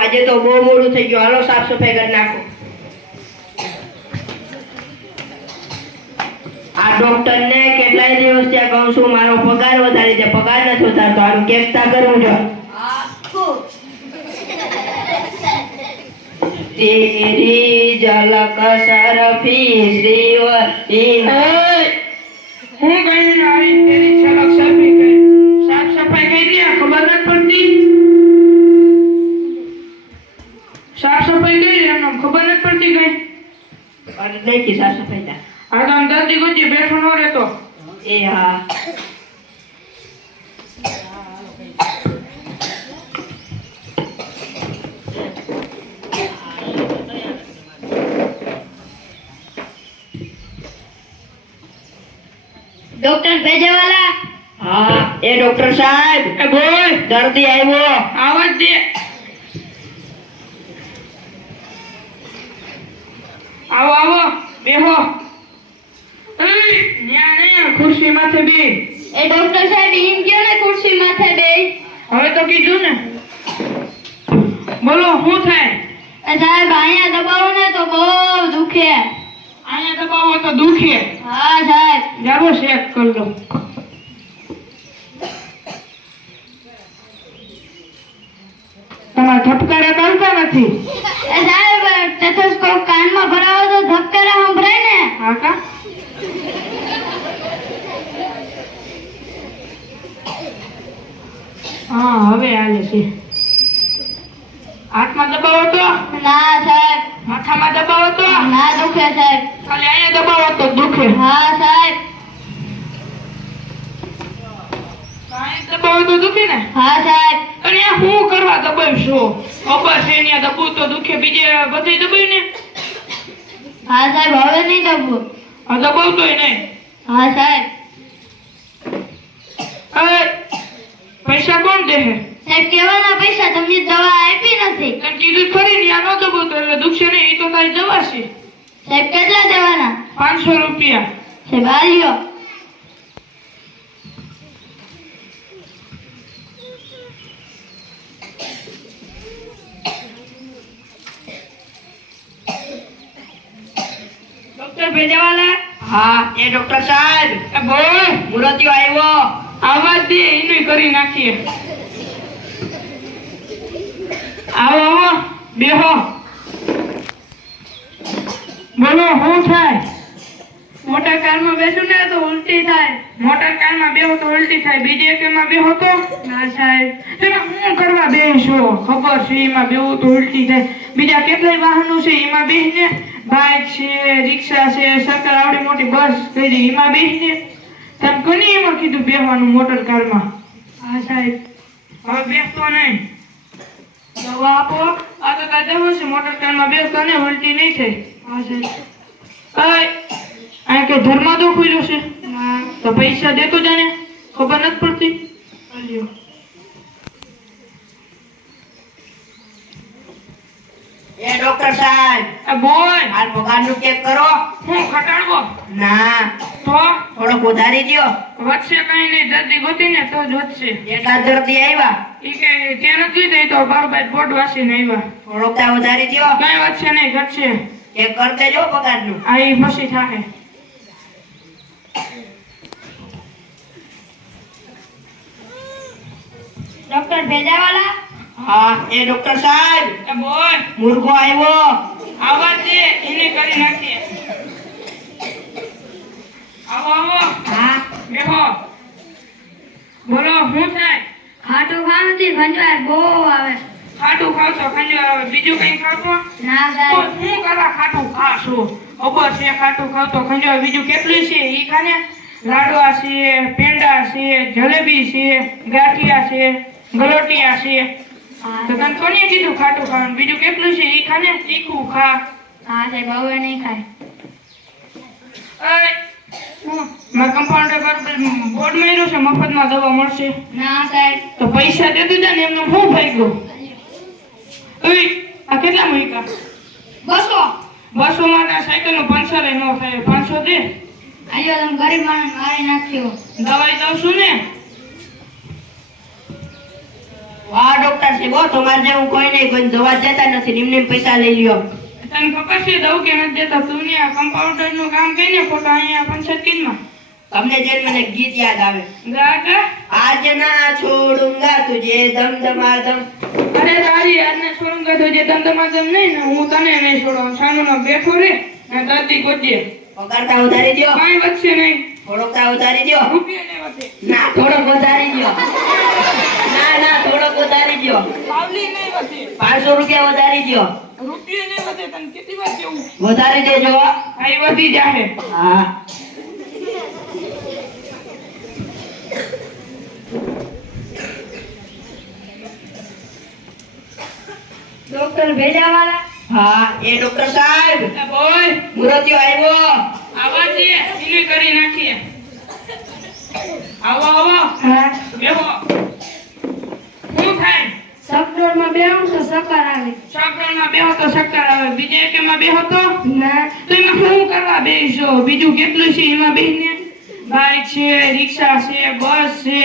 આજે તો બહુ મોડું થઈ ગયું. હાલો સાફ સફાઈ કરી નાખો. આ ડોક્ટર ને કેટલાય દિવસ ત્યાં કહું છું મારો પગાર વધારી દે, પગાર નથી વધારતો. આનું કેસતા કરવું જો. તેરી ઝલક સરફી શ્રીવતી હું ગઈ આવી તેરી ઝલક સરફી કરી સાફ સફાઈ કરી આ ખબર નથી પડતી. સાફ સફાઈ કરી એમને ખબર નથી પડતી કઈ. અરે નહીં સાફ સફાઈ થાય. આ તો દર્દી ગુજી બેઠો ન રહેતો. એ હા ડોક્ટર ભેજવાલા. હા એ ડોક્ટર સાહેબ. એ બોલ દર્દી આવ્યો. આવાજ દે. આવો આવો બેહો. ન્યા ને ખુરશી માથે બે. એ ડોક્ટર સાહેબ એમ કયો ને ખુરશી માથે બે. હવે તો કીધું ને. બોલો શું થાય? એ સાહેબ અહીંયા દબાવો ને તો બહુ દુખે. અહીંયા દબાવો તો દુખે. હા સાહેબ. જાબો ચેક કર લો. તમારા ધબકારા ચાલતા નથી. એ સાહેબ ટેથોસ્કોપ કાનમાં ભરાવો તો ધબકારા સંભળાય ને. હા કા? હા હવે હાલે છે. હાથમાં દબાવો તો. ના સાહેબ. માથામાં દબાવો તો. ના દુખે સાહેબ. ખાલી અહીંયા દબાવો તો દુખે. હા સાહેબ. અહીંયા દબાવો તો દુખે ને. હા સાહેબ. અને આ હું કરવા દબાવશો? ખબર છે અહીંયા દબાવું તો દુખે, બીજે બધે દબાવ્યું ને. હા સાહેબ હવે નહીં દબવું. આ દબાવતોય નહીં. હા સાહેબ. પૈસા કોણ દે છે? સાહેબ કેવાના પૈસા તમને દવા આપી નથી. તને કીધું ખરી ને આ ન દબાવતો એટલે દુખશે નહીં. એ તો તારી દવા છે. સાહેબ કેટલા દેવાના? 500 રૂપિયા. સાહેબ આલ્યો. ડોક્ટર ભેજાવાલા. હા એ ડોક્ટર સાહેબ. એ બોલ મુરતિયો આવ્યો. આવાજ દે એનું કરી નાખીએ. આવો આવો બેહો. બોલો શું થાય? મોટા કારમાં બેસું ને તો ઉલટી થાય. મોટા કારમાં બેહો તો ઉલટી થાય. બીજે એકેમાં બેહો તો ના સાહેબ. તમે શું કરવા બેસો? ખબર છે એમાં બેહું તો ઉલટી થાય. બીજા કેટલાય વાહનો છે એમાં બેસીને, બાઇક છે, રિક્ષા છે, સરકાર આવડી મોટી બસ કરી એમાં બેસીને. તમે કોની એમાં કીધું બેહવાનું મોટર કારમાં? હા સાહેબ. હવે બેસતો નહીં. દવા આપો. આ તો કાયદો છે મોટર કારમાં બેસતો ને ઉલટી નહીં થાય. હા સાહેબ. આ કે ધર્મ તો ખુલ્યું છે. હા તો પૈસા દેતો જાને. ખબર નથી પડતી. લ્યો. એ ડોક્ટર સાહેબ. આ બોલ આ પગારનું ચેક કરો. હું ઘટાડવો? ના તો થોડોક વધારી દ્યો. વધશે કઈ નહીં. દર્દી ગોતીને તો જ વધશે. એકાદ દર્દી આવ્યા. ઈ કે ત્યાં નથી દઈ તો બારબાર બોર્ડ વાસીને આવ્યા. થોડોક ત્યાં વધારી દ્યો. કઈ વધશે નહીં ઘટશે. ચેક કરી દેજો પગારનું. આ ઈ પછી થાય. ડોક્ટર ભેજાવાલા. હા એ ડોક્ટર સાહેબ. એ બોલ મુર્ગો આવ્યો. આવાજ દે એને કરી નાખીએ. આવો આવો. હા. બેહો. બોલો શું થાય? ખાટું ખાવાથી ખંજવાળ બહુ આવે. ખાટું ખાવશો ખંજવાળ આવે. બીજું કઈ ખાશો? ના તો સાહેબ. શું કરવા ખાટું ખાશો? ખબર છે ખાટું ખાવ તો ખંજવાળ. બીજું કેટલું છે ઈ ખાને. લાડવા છે, પેંડા છે, જલેબી છે, ગાંઠિયા છે, ગલોટિયા છે. તો તને કોને કીધું ખાટું ખાવાનું? બીજું કેટલું છે ઈ ખાને. તીખું ખા. હા સાહેબ હવે નહીં ખાય. મેં કમ્પાઉન્ડર પર બોર્ડ માર્યું છે મફતમાં દવા મળશે. ના સાહેબ. તો પૈસા દે દીધા ને એમને હું ભાગ્યો. આ કેટલા મૂક્યા? 200. 200 માં સાયકલ નું પંચર ન થાય. 500 દે. આયો તમે ગરીબ માણસ મારી નાખ્યો. દવાઈ દઉં છું ને. હા ડોક્ટર સાહેબ હો, તમારે જેવું કોઈ નહીં, કોઈ દવા દેતા નથી, નિમને પૈસા લઈ લ્યો. તને ખબર છે દઉં કે નથી દેતા? તું ને કમ્પાઉન્ડર નું કામ કરીને ખોટો અહીંયા પંચાયત તમને જેમ મને ગીત યાદ આવે, ગા ગા. આજ ના છોડુંગા તુજે દમ દમાદમ. અરે તારી આજને છોડુંગા તો જે દમદમાદમ નહીં ને, હું તને નહીં છોડું. સાનુમાં બેઠો રે ને દાદી ગોજે. પગારતા ઉધારી દ્યો, કાંઈ વધશે નહીં. થોડોક તા ઉધારી દ્યો. રૂપિયા નહીં વધે. ના થોડોક વધારી દ્યો. ના થોડોક વધારી દ્યો. પાવલી નહીં વધે. 500 રૂપિયા વધારી દ્યો. રૂપિયા નહીં વધે. તને કેટલી વાર કેવું? વધારી દેજો. કાંઈ વધી જાહે. હા ડોક્ટર ભેજાવાળા. હા એ ડોક્ટર સાહેબ, એ બોય મુરતિયો આવ્યો. આવા દે, એને કરી નાખીએ. આવો આવો. હા. બેહો. શું થાય? સકડોળમાં બેહું તો સકર આવે. શાકભાજીમાં બેહો તો શક્કર આવે. બીજે એકેમાં બેહો તો ના. તો એમાં શું કરવા બેસો? બીજું કેટલું છે એમાં બેહીને? બાઇક છે, રિક્ષા છે, બસ છે,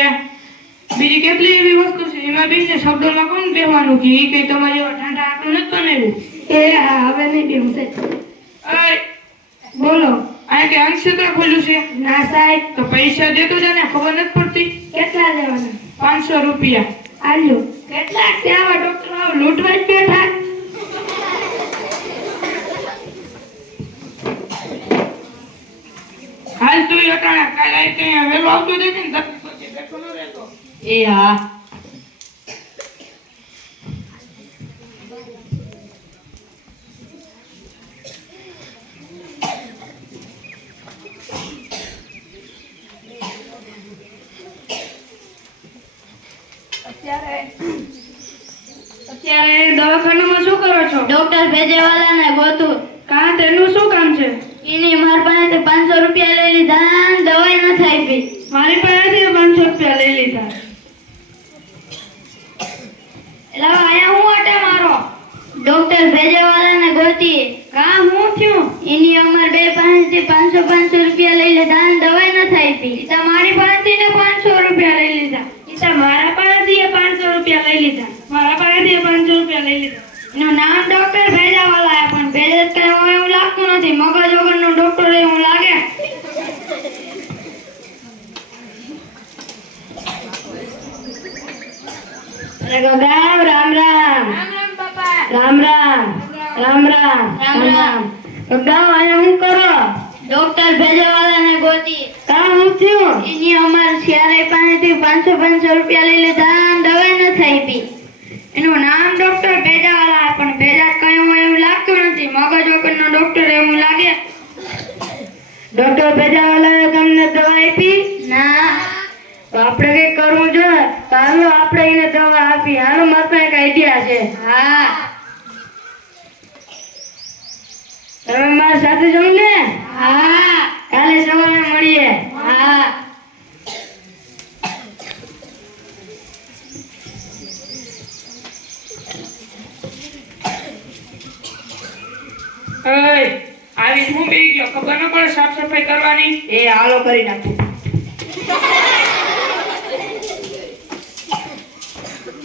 બીજી કેટલી એવી વસ્તુ છે એમાં બેહીને શબ્દોમાં કોણ બેહવાનું? કે એ કઈ તમારી એવા ઠંડા આટલું નથી બનાવ્યું. એ હા, હવે નહીં બેહું સાહેબ. અય, બોલો. અહીંયા કે અંગક્ષેત્ર ખોલ્યું છે? ના સાહેબ. તો પૈસા દેતો જાને, ખબર નથી પડતી. કેટલા લેવાના? 500 રૂપિયા. આલ્યો. કેટલા છે આવા ડોક્ટર? આવ લૂંટવા જ બેઠા. હાલ તું અટાણા કાલ આવી કઈ વેલો આવતો દેખે ને તક પછી બેઠો ન રહેતો. એ હા અત્યારે દવાખાનામાં શું કરો છો? ડોક્ટર ભેજેવાલાને ગોતું. કાં તેનું શું કામ છે? એની માર પાસેથી 500 રૂપિયા લઈ લીધા ને દવાઈ નથી આપી. મારી પાસેથી 500 રૂપિયા લઈ લીધા. એટલે હવે આયા હું અટે મારો? ડોક્ટર ભેજેવાલાને ગોતી. કાં હું થયું? એની અમાર બે પાસેથી 500 રૂપિયા લઈ લીધા ને દવાઈ નથી આપી. ઈ તો મારી પાસેથી ને 500 રૂપિયા લઈ લીધા. ઈ તો મારા પાસેથી 500 રૂપિયા લઈ લીધા. મારા પાસેથી 500 રૂપિયા લઈ લીધા. એનું નામ ડોક્ટર ભેજાવાલા પણ ભેજ કઈ હોય એવું લાગતું નથી. મગજ વગરનો ડોક્ટર એવું લાગે. અરે ગોગામ, રામ રામ. રામ રામ બાપા. રામ રામ. રામ રામ. રામ રામ. ગોગામ આયા હું કરો? ડોક્ટર ભેજાવાલાને ગોતી. કાં હું થયું? એની અમાર સિયારે પાસેથી 500 રૂપિયા લઈ લીધા ને દવાઈ નથી આપી. એનું નામ ડોક્ટર ભેજાવાલા પણ ભેજા કઈ હોય એવું લાગતું નથી. મગજ વગરનો ડોક્ટર એવું લાગે. ડોક્ટર ભેજાવાલાએ તમને દવા આપી? ના. તો આપણે કઈ કરવું જોઈએ. તો હાલો આપણે એને દવા આપી. હાલો મારા પાસે એક આઈડિયા છે. હા. તમે મારી સાથે જાઓ ને? હા. કાલે સવારે મળીએ. હા. અય, આવી હું બેહી ગયો. ખબર ન પડે સાફ સફાઈ કરવાની? એ હાલો કરી નાખું.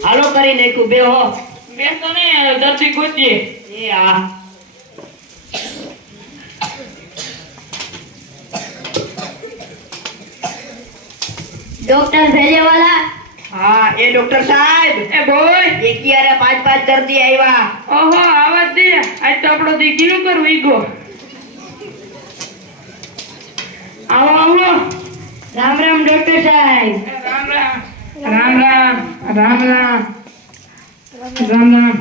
હાલો કરી નાખ્યું. બેહો. બેન તો ને દર્દી ગોતીએ. એ હા ડોક્ટર ભેજેવાલા. હા એ ડોક્ટર સાહેબ, એ બોય, એકી 5 દર્દી આવ્યા. ઓહો આવાજ દે. આજ તો આપણો દીકી નું કરવું ઈગો. આવો આવો. રામ રામ ડોક્ટર સાહેબ. રામ રામ. રામ રામ. રામ રામ. રામ રામ.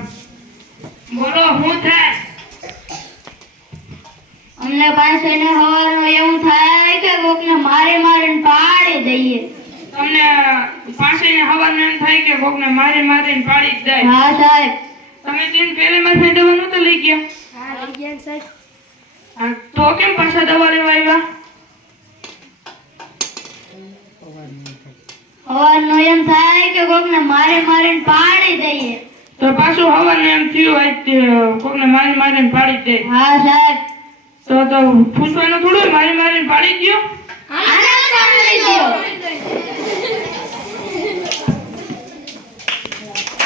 બોલો શું થાય? અમને પાસે ને હવારનું એવું થાય કે કોકને મારી મારીને પાડી દઈએ. તમને પાસેને હવાનું એમ થાય કે કોકને મારી મારીને પાડી જ દે. હા સાહેબ. તમે તેમ પહેલે માથે દવા નહોતા લઈ ગયા? હા લઈ ગયા સાહેબ. હા, તો કેમ પાછા દવા લેવા આવ્યા? હવારનું એમ થાય કે કોકને મારી મારીને પાડી દઈએ. તો પાછું હવાનું એમ થયું આજ તે કોકને મારી મારીને પાડી જ દે. હા સાહેબ. તો પૂછવાનું થોડું મારી મારીને પાડી ગયો? આને પાડી દો.